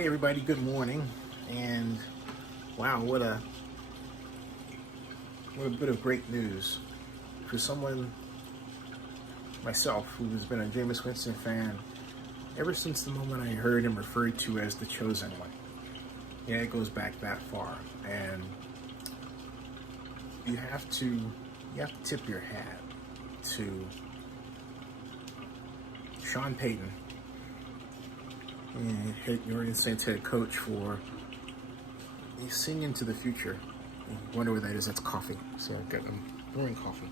Hey everybody, good morning. And wow, what a bit of great news for someone myself who has been a Jameis Winston fan ever since the moment I heard him referred to as the chosen one. Yeah, it goes back that far. And you have to tip your hat to Sean Payton, New Orleans Saints head coach, for seeing into the future. You wonder what that is. That's coffee. So I'm brewing coffee.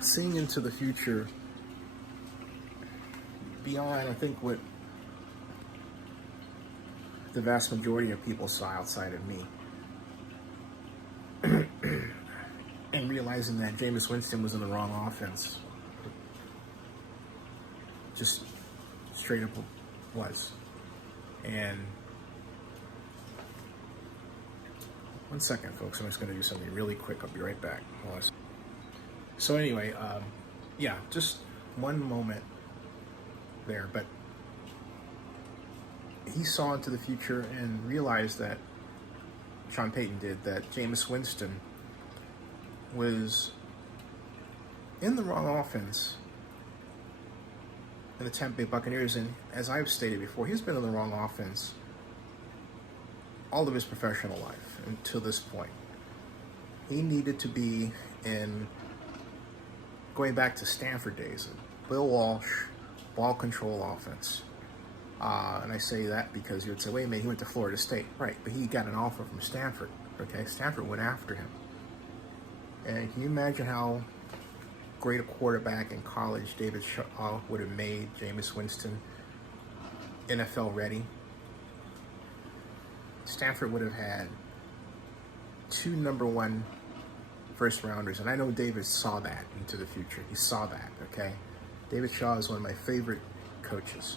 Seeing into the future beyond, I think, what the vast majority of people saw outside of me. And realizing that Jameis Winston was in the wrong offense. Just straight up was. And one second, folks. I'm just going to do something really quick. I'll be right back. So anyway, just one moment there. But he saw into the future and realized that, Sean Payton did, that Jameis Winston was in the wrong offense in the Tampa Bay Buccaneers. And as I've stated before, he's been in the wrong offense all of his professional life until this point. He needed to be in, going back to Stanford days, Bill Walsh, ball control offense. And I say that because you would say, wait a minute, he went to Florida State. Right, but he got an offer from Stanford, okay? Stanford went after him. And can you imagine how great a quarterback in college David Shaw would have made Jameis Winston NFL ready? Stanford would have had 2 number 1 first rounders. And I know David saw that into the future. He saw that, okay? David Shaw is one of my favorite coaches.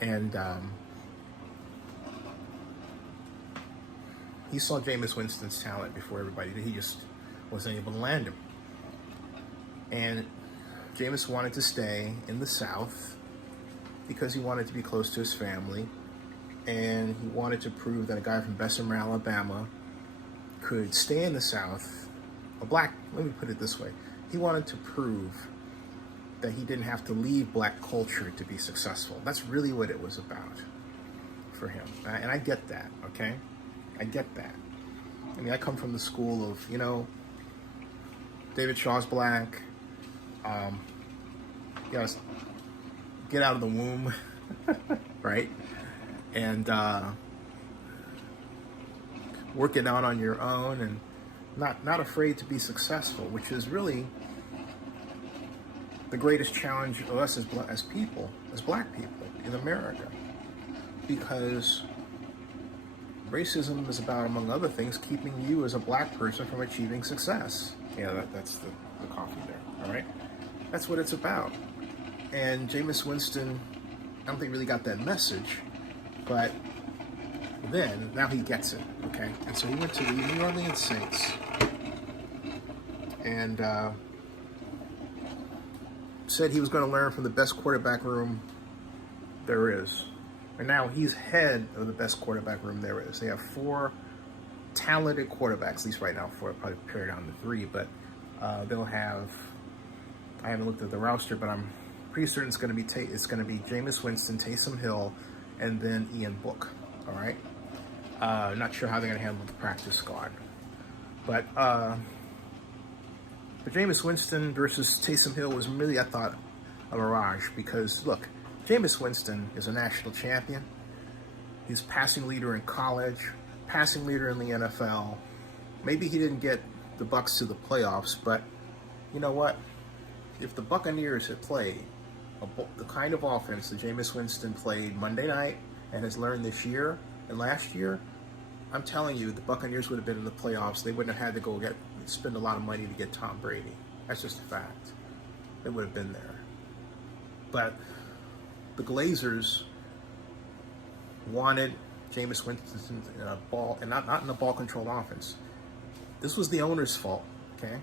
And he saw Jameis Winston's talent before everybody did. He just wasn't able to land him. And Jameis wanted to stay in the South because he wanted to be close to his family. And he wanted to prove that a guy from Bessemer, Alabama could stay in the South. Let me put it this way. He wanted to prove that he didn't have to leave black culture to be successful. That's really what it was about for him. And I get that, okay? I get that. I mean, I come from the school of, David Shaw's black. You gotta get out of the womb, right? And work it out on your own, and not afraid to be successful, which is really the greatest challenge of us as people, as black people in America. Because racism is about, among other things, keeping you as a black person from achieving success. Yeah, that's the coffee there, all right? That's what it's about. And Jameis Winston, I don't think really got that message, but now he gets it, okay? And so he went to the New Orleans Saints and said he was going to learn from the best quarterback room there is. And now he's head of the best quarterback room there is. They have 4 talented quarterbacks, at least right now, 4, probably pare down to 3, but they'll have, I haven't looked at the roster, but I'm pretty certain it's going to be Jameis Winston, Taysom Hill, and then Ian Book, all right? Not sure how they're going to handle the practice squad. But Jameis Winston versus Taysom Hill was really, I thought, a mirage, because, look, Jameis Winston is a national champion. He's passing leader in college, passing leader in the NFL. Maybe he didn't get the Bucs to the playoffs, but you know what? If the Buccaneers had played the kind of offense that Jameis Winston played Monday night and has learned this year and last year, I'm telling you, the Buccaneers would have been in the playoffs. They wouldn't have had to go spend a lot of money to get Tom Brady. That's just a fact. They would have been there. But the Glazers wanted Jameis Winston in a ball, and not in a ball control offense. This was the owner's fault, okay?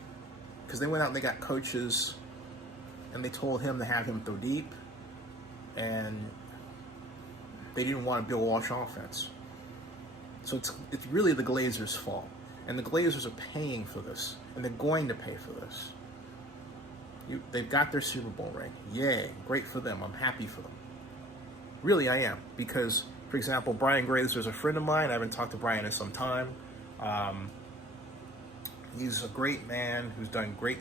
Because they went out and they got coaches, and they told him to have him throw deep, and they didn't want a Bill Walsh offense. So it's really the Glazers' fault. And the Glazers are paying for this. And they're going to pay for this. They've got their Super Bowl ring. Yay. Great for them. I'm happy for them. Really, I am. Because, for example, Brian Grazer is a friend of mine. I haven't talked to Brian in some time. He's a great man who's done great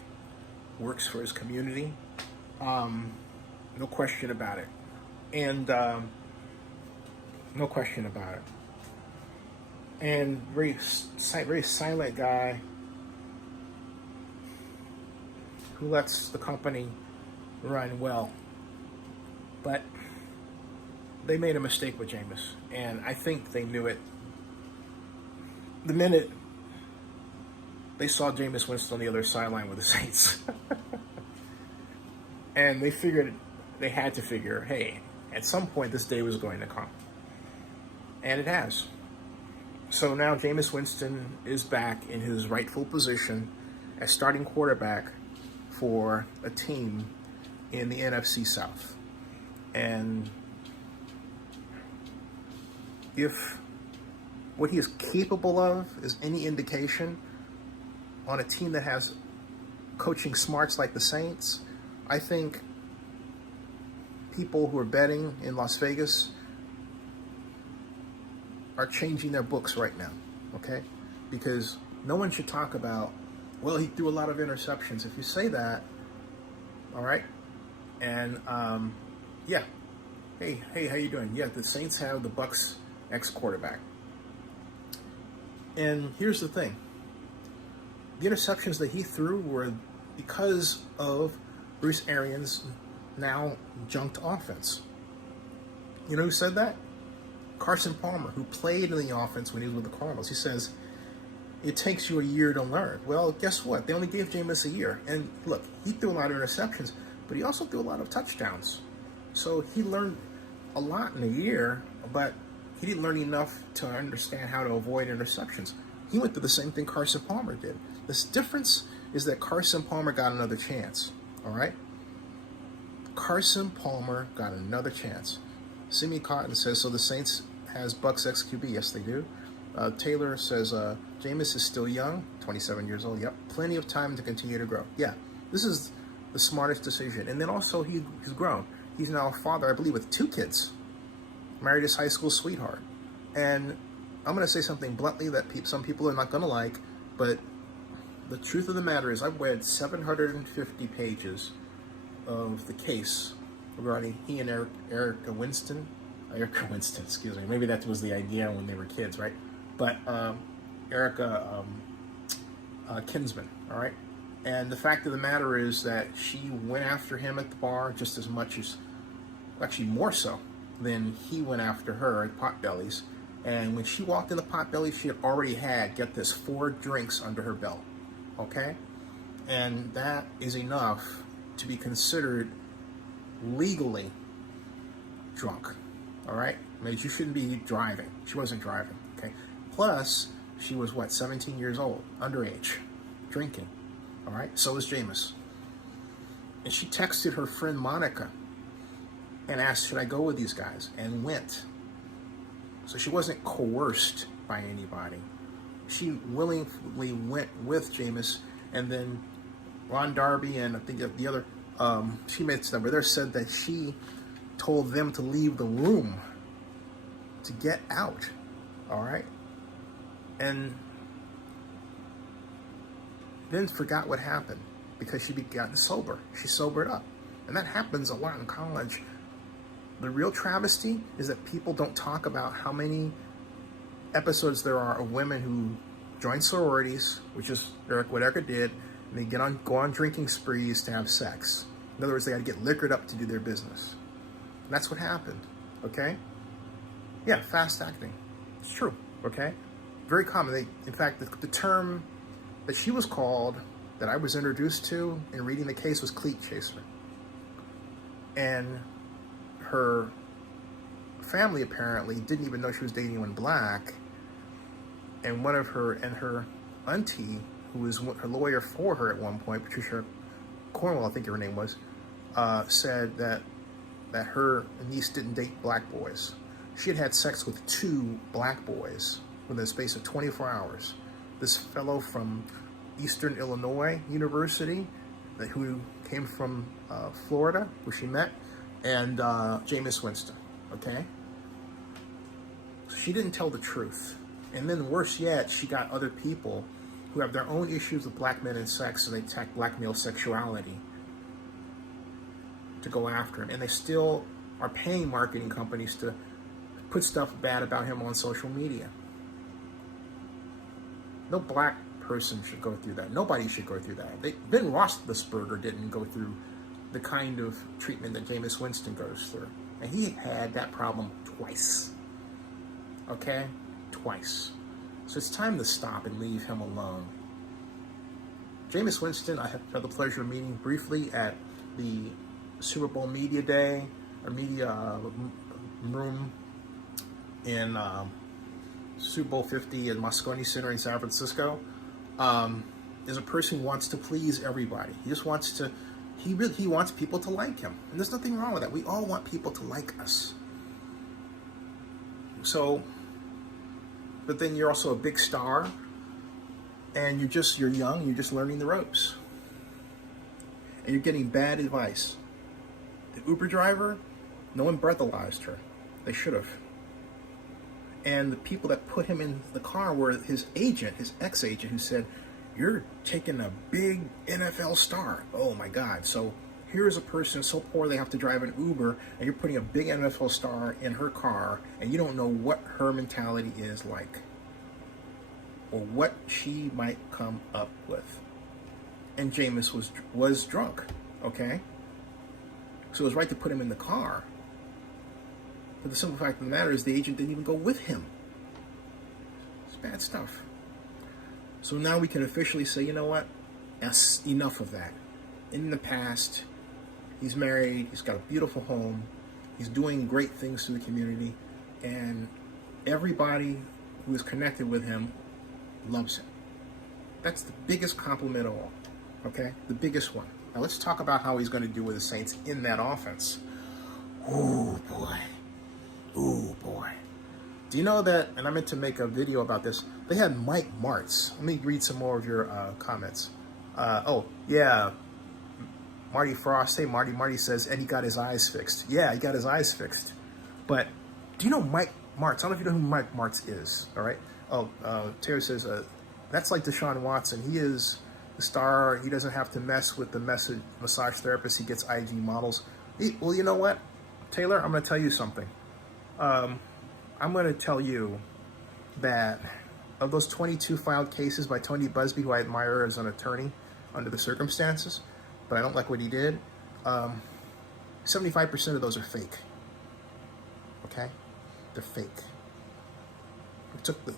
works for his community. No question about it. And no question about it. And very silent guy who lets the company run well. But they made a mistake with Jameis, and I think they knew it the minute they saw Jameis Winston on the other sideline with the Saints. And they figured, they had to figure, hey, at some point this day was going to come. And it has. So now Jameis Winston is back in his rightful position as starting quarterback for a team in the NFC South. And if what he is capable of is any indication on a team that has coaching smarts like the Saints, I think people who are betting in Las Vegas are changing their books right now, okay? Because no one should talk about, well, he threw a lot of interceptions. If you say that, all right, and yeah, hey, how you doing? Yeah, the Saints have the Bucs ex-quarterback. And here's the thing. The interceptions that he threw were because of Bruce Arians' now junked offense. You know who said that? Carson Palmer, who played in the offense when he was with the Cardinals. He says, it takes you a year to learn. Well, guess what? They only gave Jameis a year. And look, he threw a lot of interceptions, but he also threw a lot of touchdowns. So he learned a lot in a year, but he didn't learn enough to understand how to avoid interceptions. He went through the same thing Carson Palmer did. This difference is that Carson Palmer got another chance, all right? Carson Palmer got another chance. Simi Cotton says, so the Saints has Bucs ex-QB. Yes, they do. Taylor says, Jameis is still young, 27 years old. Yep, plenty of time to continue to grow. Yeah, this is the smartest decision. And then also he's grown. He's now a father, I believe, with 2 kids. Married his high school sweetheart. And I'm going to say something bluntly that some people are not going to like, but the truth of the matter is I've read 750 pages of the case regarding he and Erica Winston, excuse me. Maybe that was the idea when they were kids, right? But Erica Kinsman, all right? And the fact of the matter is that she went after him at the bar just as much as, actually more so, than he went after her at Potbelly's. And when she walked in the Potbelly, she had already had, get this, 4 drinks under her belt, okay? And that is enough to be considered legally drunk, all right? I mean, you shouldn't be driving. She wasn't driving, okay? Plus, she was, 17 years old, underage, drinking, all right? So was Jameis. And she texted her friend Monica and asked, should I go with these guys? And went. So she wasn't coerced by anybody. She willingly went with Jameis, and then Ron Darby and I think the other teammates that were there said that she told them to leave the room to get out, all right? And then forgot what happened because she gotten sober. She sobered up. And that happens a lot in college. The real travesty is that people don't talk about how many episodes there are of women who join sororities, which is what Erica did, and they go on drinking sprees to have sex. In other words, they got to get liquored up to do their business. And that's what happened, okay? Yeah, fast acting. It's true, okay? Very common. In fact, the term that she was called, that I was introduced to in reading the case, was cleat chaser. And her family apparently didn't even know she was dating anyone black. And her auntie, who was her lawyer for her at one point, Patricia Cornwell, I think her name was, said that her niece didn't date black boys. She had had sex with 2 black boys within the space of 24 hours. This fellow from Eastern Illinois University, who came from Florida, where she met, and Jameis Winston, okay? So she didn't tell the truth. And then worse yet, she got other people who have their own issues with black men and sex, and they attack black male sexuality to go after him. And they still are paying marketing companies to put stuff bad about him on social media. No black person should go through that. Nobody should go through that. Ben Roethlisberger didn't go through the kind of treatment that Jameis Winston goes through. And he had that problem twice. Okay? Twice. So it's time to stop and leave him alone. Jameis Winston, I had the pleasure of meeting briefly at the Super Bowl Media Day, or media room in Super Bowl 50 at Moscone Center in San Francisco. Is a person who wants to please everybody. He just wants to, he wants people to like him. And there's nothing wrong with that. We all want people to like us. So, but then you're also a big star, and you're young, you're just learning the ropes. And you're getting bad advice. The Uber driver, no one breathalyzed her. They should have. And the people that put him in the car were his agent, his ex-agent, who said, "You're taking a big NFL star." Oh my God. So here's a person so poor they have to drive an Uber, and you're putting a big NFL star in her car, and you don't know what her mentality is like, or what she might come up with. And Jameis was drunk, okay? So it was right to put him in the car. But the simple fact of the matter is the agent didn't even go with him. It's bad stuff. So now we can officially say, you know what? That's enough of that. In the past, he's married, he's got a beautiful home, he's doing great things to the community, and everybody who is connected with him loves him. That's the biggest compliment of all, okay? The biggest one. Now let's talk about how he's going to do with the Saints in that offense. Oh boy. Oh boy. Do you know that, and I meant to make a video about this, they had Mike Martz. Let me read some more of your comments. Oh, yeah. Marty Frost, hey Marty says, and he got his eyes fixed. Yeah, he got his eyes fixed. But do you know Mike Martz? I don't know if you know who Mike Martz is, all right? Oh, Taylor says, that's like Deshaun Watson. He is the star. He doesn't have to mess with the massage therapist. He gets IG models. Well, you know what, Taylor? I'm going to tell you something. I'm going to tell you that of those 22 filed cases by Tony Busby, who I admire as an attorney under the circumstances, but I don't like what he did, 75% of those are fake. Okay? They're fake. We took the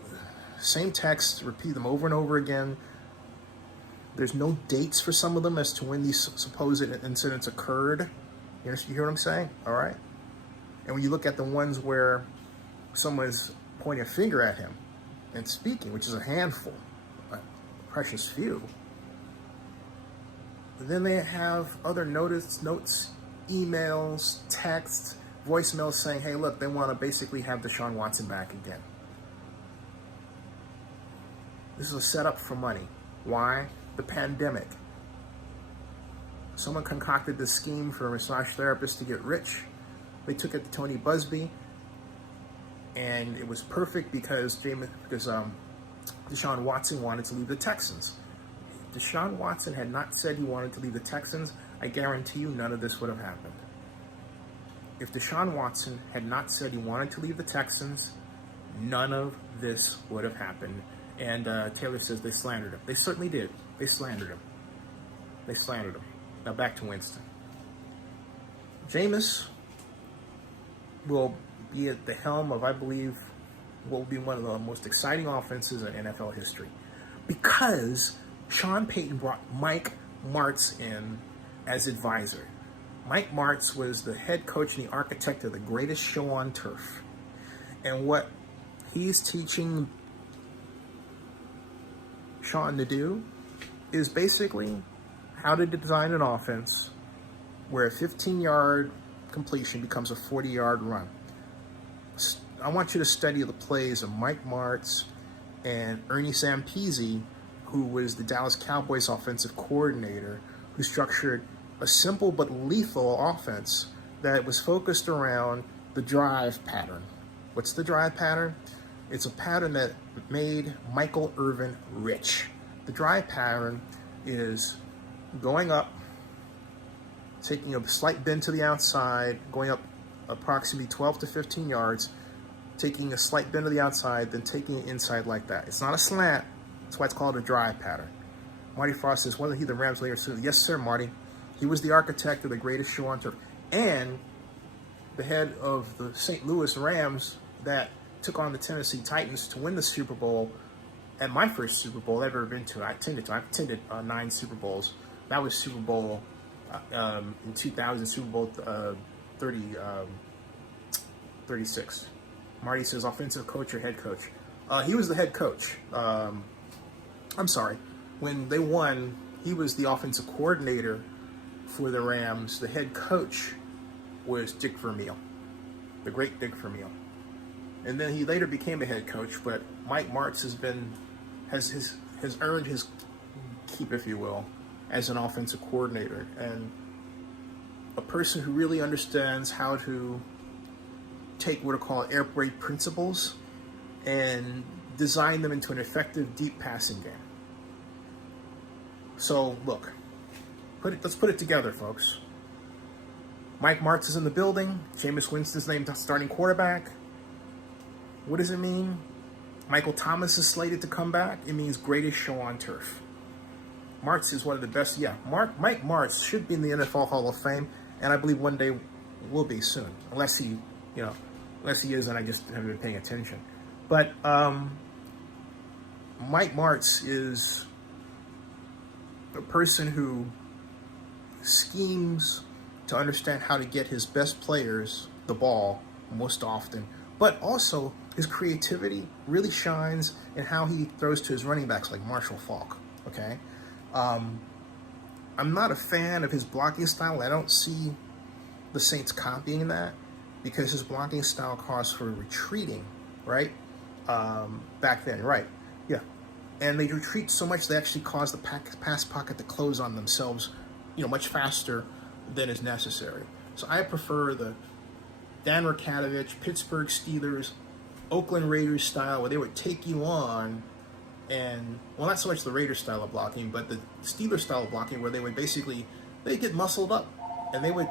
same text, repeat them over and over again. There's no dates for some of them as to when these supposed incidents occurred. You hear what I'm saying? All right? And when you look at the ones where someone's pointing a finger at him and speaking, which is a handful, a precious few, then they have other notes, emails, texts, voicemails saying, hey, look, they want to basically have Deshaun Watson back again. This is a setup for money. Why? The pandemic. Someone concocted this scheme for a massage therapist to get rich. They took it to Tony Busby, and it was perfect because Deshaun Watson wanted to leave the Texans. If Deshaun Watson had not said he wanted to leave the Texans, I guarantee you none of this would have happened. If Deshaun Watson had not said he wanted to leave the Texans, none of this would have happened. And Taylor says they slandered him. They certainly did. They slandered him. They slandered him. Now back to Winston. Jameis will be at the helm of, I believe, what will be one of the most exciting offenses in NFL history. Because Sean Payton brought Mike Martz in as advisor. Mike Martz was the head coach and the architect of the greatest show on turf. And what he's teaching Sean to do is basically how to design an offense where a 15-yard completion becomes a 40-yard run. I want you to study the plays of Mike Martz and Ernie Zampese, who was the Dallas Cowboys offensive coordinator, who structured a simple but lethal offense that was focused around the drive pattern. What's the drive pattern? It's a pattern that made Michael Irvin rich. The drive pattern is going up, taking a slight bend to the outside, going up approximately 12 to 15 yards, taking a slight bend to the outside, then taking it inside like that. It's not a slant. That's why it's called a drive pattern. Marty Frost says, wasn't he the Rams later? So, yes, sir, Marty. He was the architect of the greatest show on turf and the head of the St. Louis Rams that took on the Tennessee Titans to win the Super Bowl. At my first Super Bowl I've ever been to, I've attended 9 Super Bowls. That was Super Bowl in 2000, Super Bowl 36. Marty says, offensive coach or head coach? He was the head coach. I'm sorry. When they won, he was the offensive coordinator for the Rams. The head coach was Dick Vermeil, the great Dick Vermeil. And then he later became a head coach, but Mike Martz has earned his keep, if you will, as an offensive coordinator and a person who really understands how to take what are called air raid principles and design them into an effective deep passing game. So look, let's put it together, folks. Mike Martz is in the building. Jameis Winston's named starting quarterback. What does it mean? Michael Thomas is slated to come back. It means greatest show on turf. Martz is one of the best. Yeah, Mike Martz should be in the NFL Hall of Fame, and I believe one day will be soon, unless he is, and I just haven't been paying attention. But Mike Martz is a person who schemes to understand how to get his best players the ball most often, but also his creativity really shines in how he throws to his running backs like Marshall Faulk, okay? I'm not a fan of his blocking style. I don't see the Saints copying that because his blocking style calls for retreating, right? Back then, right? Yeah. And they retreat so much they actually cause the pass pocket to close on themselves, much faster than is necessary. So I prefer the Dan Rakatovich, Pittsburgh Steelers, Oakland Raiders style, where they would take you on and, well, not so much the Raiders style of blocking, but the Steelers style of blocking, where they would they'd get muscled up and they would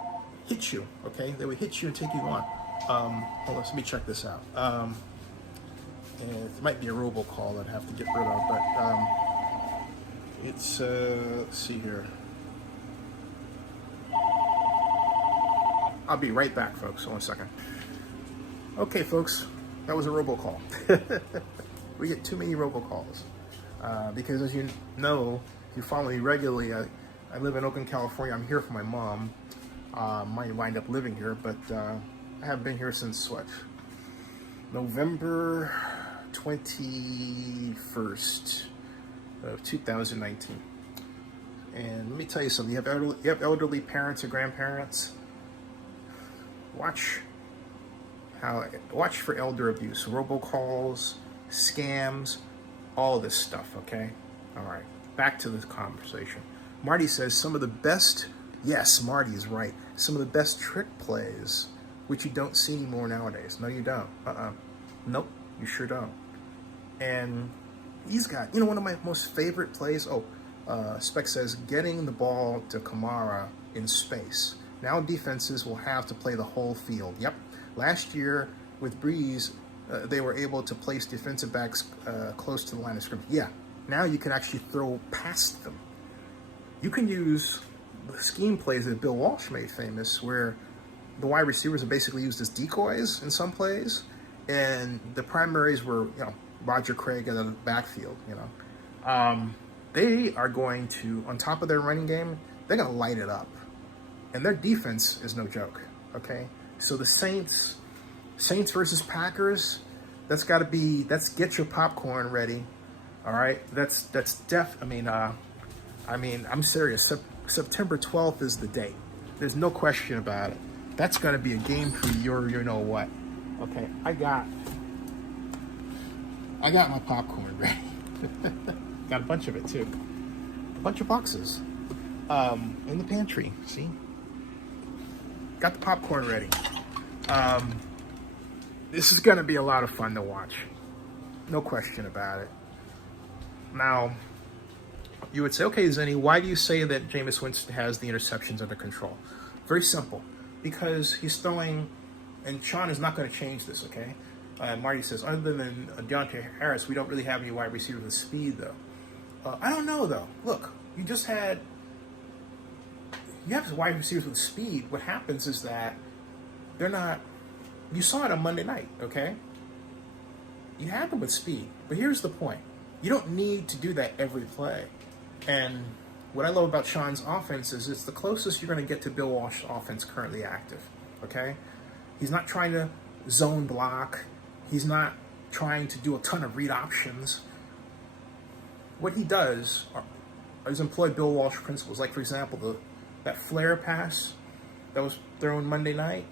hit you, okay? They would hit you and take you on. Hold on, let me check this out. And it might be a robocall I'd have to get rid of, but it's, let's see here. I'll be right back, folks. One second. Okay, folks, that was a robocall. We get too many robocalls because, as you know, if you follow me regularly, I live in Oakland, California. I'm here for my mom. Might wind up living here, but I haven't been here since what? November 21st of 2019. And let me tell you something. You have elderly parents or grandparents. Watch for elder abuse, robocalls, scams, all this stuff, okay? All right, back to the conversation. Marty says some of the best, yes, Marty is right, some of the best trick plays, which you don't see anymore nowadays. No, you don't. Nope, you sure don't. And he's got, one of my most favorite plays, Spec says, getting the ball to Kamara in space. Now defenses will have to play the whole field. Yep. Last year with Breeze, they were able to place defensive backs close to the line of scrimmage. Yeah. Now you can actually throw past them. You can use the scheme plays that Bill Walsh made famous, where the wide receivers are basically used as decoys in some plays, and the primaries were, Roger Craig in the backfield. They are going to, on top of their running game, they're going to light it up. And their defense is no joke, okay? So the Saints versus Packers, let's get your popcorn ready, all right? I'm serious. September 12th is the date. There's no question about it. That's going to be a game for your, you know what. Okay, I got my popcorn ready. Got a bunch of it too. A bunch of boxes in the pantry. See, got the popcorn ready. This is going to be a lot of fun to watch. No question about it. Now, you would say, okay, Zenny, why do you say that Jameis Winston has the interceptions under control? Very simple. Because he's throwing, and Sean is not going to change this, okay? Marty says, other than Deontay Harris, we don't really have any wide receiver with speed, though. I don't know, though. Look, you have wide receivers with speed. What happens is that they're not, you saw it on Monday night, okay? You have them with speed. But here's the point. You don't need to do that every play. And what I love about Sean's offense is it's the closest you're going to get to Bill Walsh's offense currently active, okay? He's not trying to zone block. He's not trying to do a ton of read options. What he does is employ Bill Walsh principles. Like, for example, that flare pass that was thrown Monday night,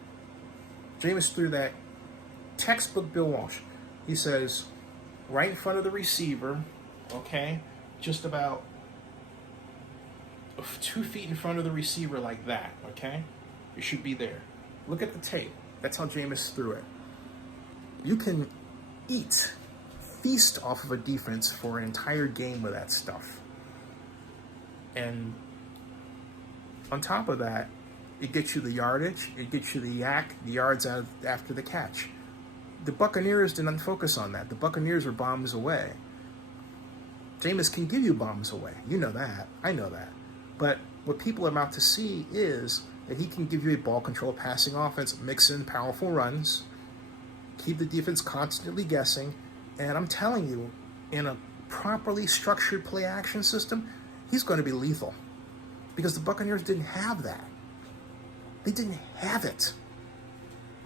Jameis threw that textbook Bill Walsh. He says, right in front of the receiver, okay, just about 2 feet in front of the receiver like that, okay? It should be there. Look at the tape. That's how Jameis threw it. You can feast off of a defense for an entire game with that stuff. And on top of that, it gets you the yardage, it gets you the yards out after the catch. The Buccaneers did not focus on that. The Buccaneers were bombs away. Jameis can give you bombs away. You know that. I know that. But what people are about to see is that he can give you a ball control passing offense, mix in powerful runs, keep the defense constantly guessing, and I'm telling you, in a properly structured play action system, he's going to be lethal. Because the Buccaneers didn't have that. They didn't have it.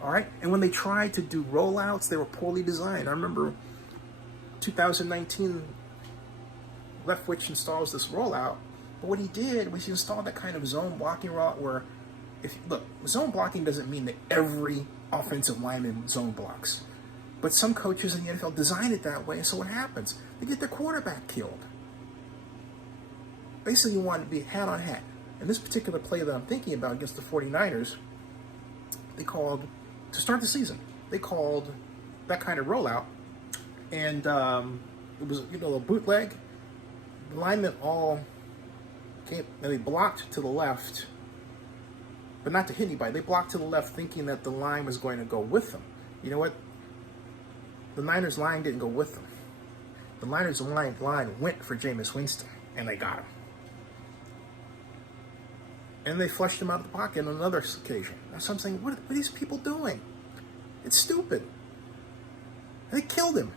All right? And when they tried to do rollouts, they were poorly designed. I remember 2019, Leftwich installs this rollout, but what he did was he installed that kind of zone blocking route where, zone blocking doesn't mean that every offensive lineman zone blocks. But some coaches in the NFL design it that way, and so what happens? They get their quarterback killed. Basically, you want it to be hat on hat. And this particular play that I'm thinking about against the 49ers, they called, to start the season, they called that kind of rollout, and it was, a bootleg. The linemen all came, and they blocked to the left, but not to hit anybody. They blocked to the left thinking that the line was going to go with them. You know what? The Niners line didn't go with them. The Niners line went for Jameis Winston, and they got him. And they flushed him out of the pocket on another occasion. So I'm saying, what are these people doing? It's stupid. They killed him.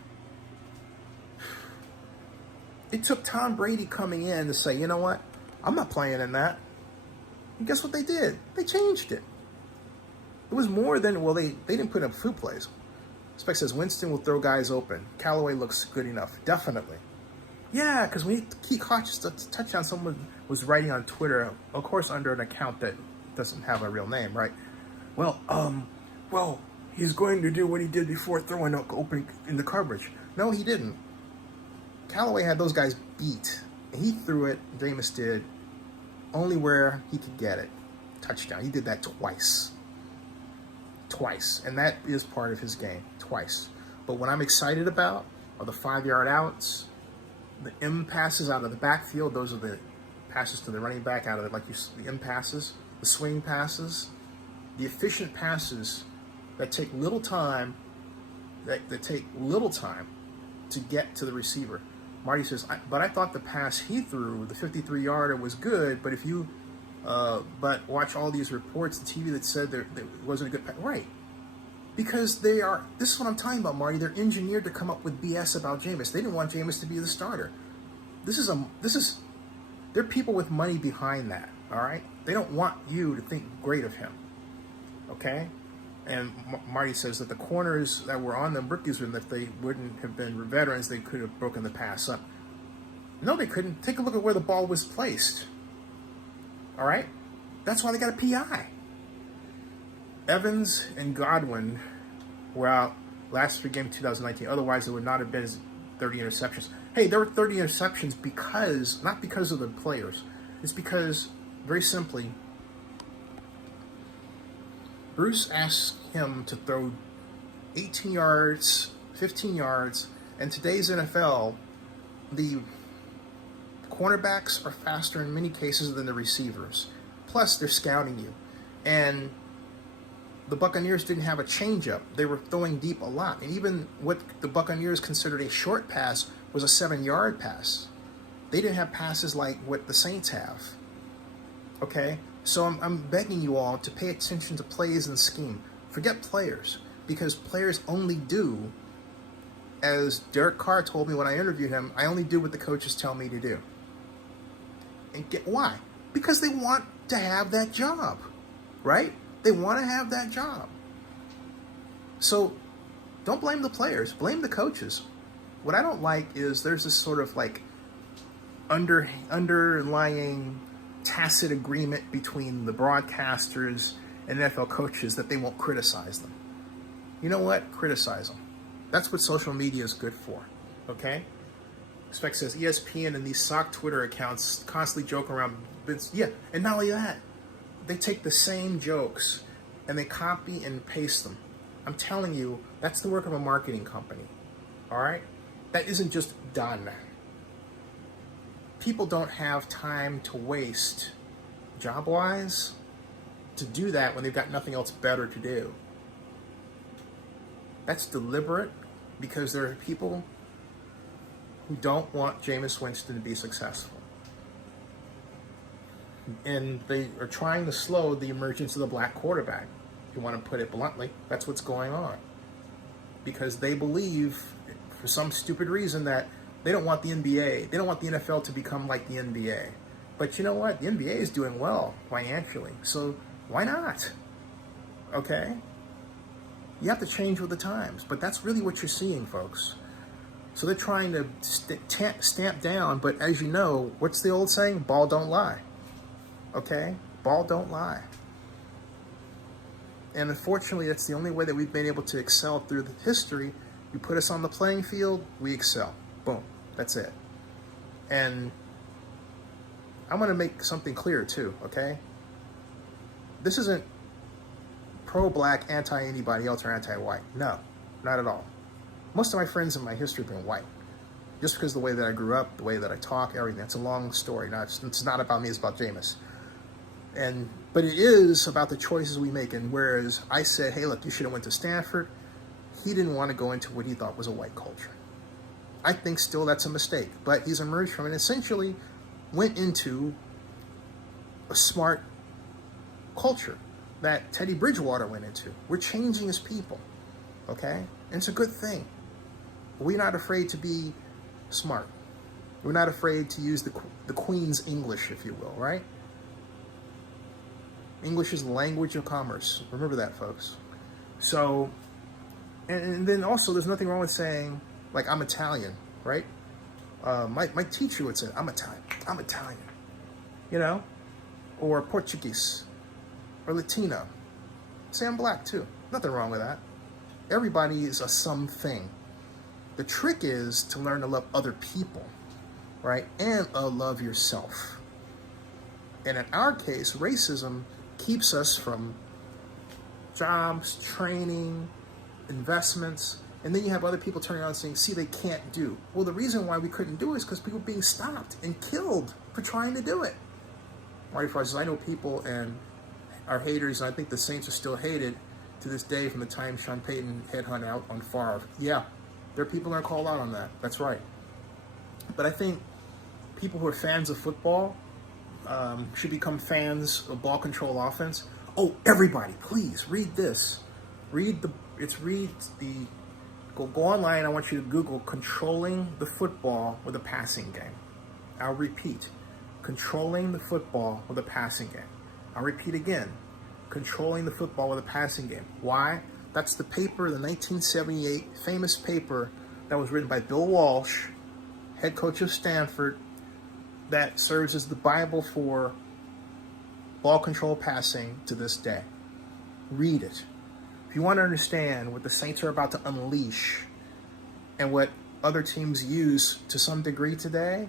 It took Tom Brady coming in to say, you know what? I'm not playing in that. And guess what they did? They changed it. It was more than, they didn't put up food plays. Spec says Winston will throw guys open. Callaway looks good enough. Definitely. Yeah, because when he caught just a touchdown, someone was writing on Twitter, of course under an account that doesn't have a real name, right? Well, he's going to do what he did before throwing open in the coverage. No, he didn't. Callaway had those guys beat. He threw it, Jameis did, only where he could get it. Touchdown. He did that twice. And that is part of his game. Twice. But what I'm excited about are the 5-yard outs, the M passes out of the backfield. Those are the passes to the running back out of it, the M passes, the swing passes, the efficient passes that take little time, that take little time to get to the receiver. Marty says, but I thought the pass he threw, the 53-yarder, was good, but but watch all these reports on TV that said there wasn't a good pass. Right. Because this is what I'm talking about, Marty. They're engineered to come up with BS about Jameis. They didn't want Jameis to be the starter. There are people with money behind that, all right? They don't want you to think great of him, okay? And Marty says that the corners that were on them rookies, and if they wouldn't have been veterans, they could have broken the pass up. No, they couldn't. Take a look at where the ball was placed, all right? That's why they got a PI. Evans and Godwin were out last 3 games 2019. Otherwise, it would not have been 30 interceptions. Hey, there were 30 interceptions because, not because of the players. It's because, very simply, Bruce asked him to throw 18 yards, 15 yards, and today's NFL, the cornerbacks are faster in many cases than the receivers. Plus, they're scouting you. And the Buccaneers didn't have a changeup. They were throwing deep a lot. And even what the Buccaneers considered a short pass was a 7-yard pass. They didn't have passes like what the Saints have. Okay? So I'm begging you all to pay attention to plays and scheme. Forget players, because players only do, as Derek Carr told me when I interviewed him, I only do what the coaches tell me to do. And why? Because they want to have that job, right? They want to have that job. So don't blame the players, blame the coaches. What I don't like is there's this sort of like underlying tacit agreement between the broadcasters and NFL coaches that they won't criticize them. You know what? Criticize them. That's what social media is good for, okay? Spec says ESPN and these sock Twitter accounts constantly joke around. Yeah, and not only that, they take the same jokes and they copy and paste them. I'm telling you, that's the work of a marketing company, all right? That isn't just done. People don't have time to waste, job-wise, to do that when they've got nothing else better to do. That's deliberate because there are people who don't want Jameis Winston to be successful. And they are trying to slow the emergence of the black quarterback. If you want to put it bluntly, that's what's going on. Because they believe, for some stupid reason, that they don't want the NBA, they don't want the NFL to become like the NBA. But you know what? The NBA is doing well financially. So why not? Okay? You have to change with the times. But that's really what you're seeing, folks. So they're trying to stamp down. But as you know, what's the old saying? Ball don't lie. Okay? Ball don't lie. And unfortunately, that's the only way that we've been able to excel through the history. You put us on the playing field, we excel. Boom. That's it. And I'm going to make something clear too, okay? This isn't pro-black, anti-anybody else, or anti-white. No, not at all. Most of my friends in my history have been white. Just because of the way that I grew up, the way that I talk, everything. It's a long story. It's not about me, it's about Jameis. But it is about the choices we make. And whereas I said, hey, look, you should have went to Stanford, he didn't want to go into what he thought was a white culture. I think still that's a mistake. But he's emerged from it and essentially went into a smart culture that Teddy Bridgewater went into. We're changing as people, okay? And it's a good thing. We're not afraid to be smart. We're not afraid to use the Queen's English, if you will, right? English is the language of commerce. Remember that, folks. So, and then also, there's nothing wrong with saying, like, I'm Italian, right? My teacher would say, I'm Italian, you know? Or Portuguese, or Latino. Say I'm black, too. Nothing wrong with that. Everybody is a something. The trick is to learn to love other people, right? And love yourself. And in our case, racism keeps us from jobs, training, investments, and then you have other people turning around and saying, see, they can't do. Well, the reason why we couldn't do it is because people were being stopped and killed for trying to do it. Marty Fry says, I know people and are haters, and I think the Saints are still hated to this day from the time Sean Payton headhunted out on Favre. Yeah, there are people that are called out on that. That's right. But I think people who are fans of football should become fans of ball control offense. Oh, everybody, please read this. Go online. I want you to Google controlling the football with a passing game. I'll repeat, controlling the football with a passing game. I'll repeat again, controlling the football with a passing game. Why? That's the paper, the 1978 famous paper that was written by Bill Walsh, head coach of Stanford, that serves as the Bible for ball control passing to this day. Read it. If you want to understand what the Saints are about to unleash and what other teams use to some degree today,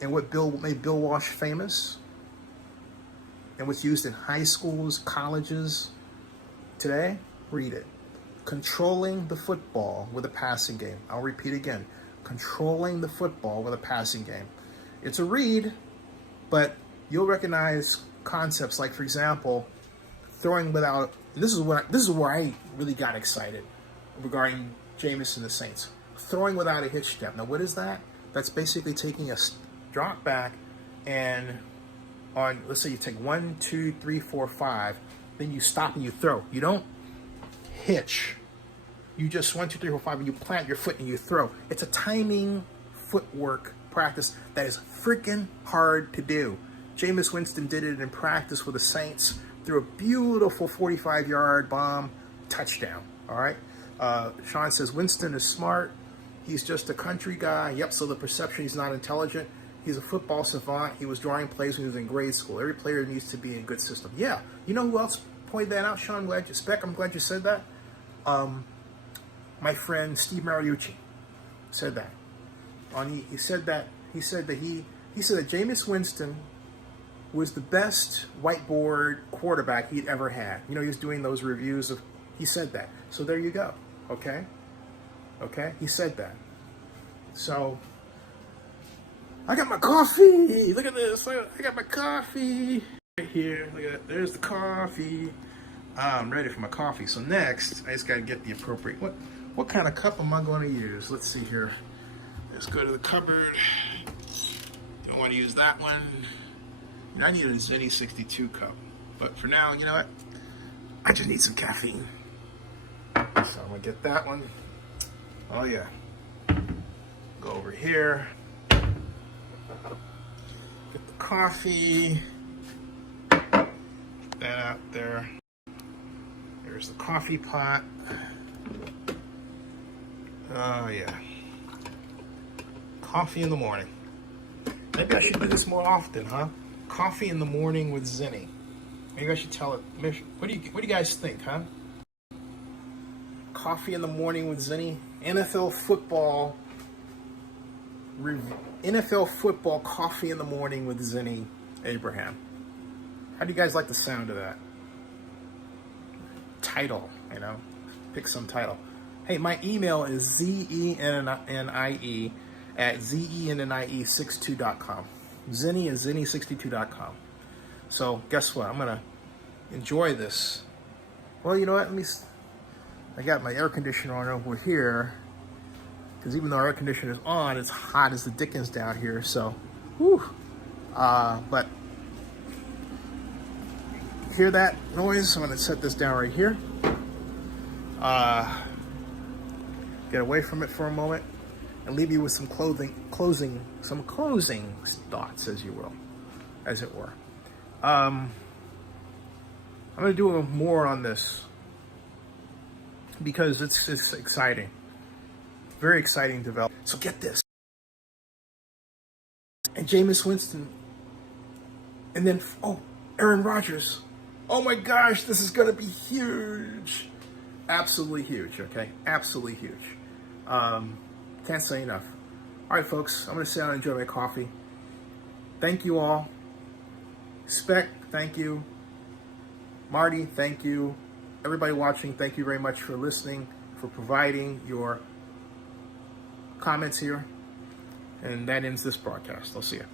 and what made Bill Walsh famous, and what's used in high schools, colleges today, read it. Controlling the football with a passing game. I'll repeat again. Controlling the football with a passing game. It's a read, but you'll recognize concepts like, for example, throwing without. This is where I really got excited regarding Jameis and the Saints. Throwing without a hitch step. Now, what is that? That's basically taking a drop back and on. Let's say you take 1, 2, 3, 4, 5, then you stop and you throw. You don't hitch. You just 1, 2, 3, 4, 5, and you plant your foot and you throw. It's a timing footwork practice that is freaking hard to do. Jameis Winston did it in practice with the Saints, threw a beautiful 45-yard bomb touchdown. All right. Sean says Winston is smart. He's just a country guy. Yep. So the perception he's not intelligent. He's a football savant. He was drawing plays when he was in grade school. Every player needs to be in a good system. Yeah. You know who else pointed that out, Sean? I'm glad you said that. My friend Steve Mariucci said that. He said that Jameis Winston was the best whiteboard quarterback he'd ever had. You know, he was doing those reviews of. He said that. So there you go. Okay. He said that. So I got my coffee. Look at this. I got my coffee right here. Look at that. There's the coffee. I'm ready for my coffee. So next, I just got to get the appropriate. What kind of cup am I going to use? Let's see here. Let's go to the cupboard. Don't want to use that one. I need a Zenny 62 cup. But for now, you know what? I just need some caffeine. So I'm going to get that one. Oh, yeah. Go over here. Get the coffee. Put that out there. There's the coffee pot. Oh, yeah. Coffee in the morning. Maybe I should do this more often, huh? Coffee in the morning with Zenny. Maybe I should tell it. What do you guys think, huh? Coffee in the morning with Zenny. NFL football coffee in the morning with Zenny Abraham. How do you guys like the sound of that? Title, you know, pick some title. Hey, my email is zennie@zennie62.com. Zennie is zennie62.com. So guess what? I'm gonna enjoy this. Well, you know what? I got my air conditioner on over here because even though our air conditioner is on, it's hot as the dickens down here. So, whew. But hear that noise? I'm gonna set this down right here. Get away from it for a moment and leave you with some closing thoughts, as it were. I'm going to do more on this because it's exciting, very exciting development. So get this, and Jameis Winston, and then Aaron Rodgers. Oh my gosh, this is going to be huge, absolutely huge. Okay, absolutely huge. Can't say enough. All right, folks, I'm going to sit down and enjoy my coffee. Thank you all. Spec, thank you. Marty, thank you. Everybody watching, thank you very much for listening, for providing your comments here. And that ends this broadcast. I'll see you.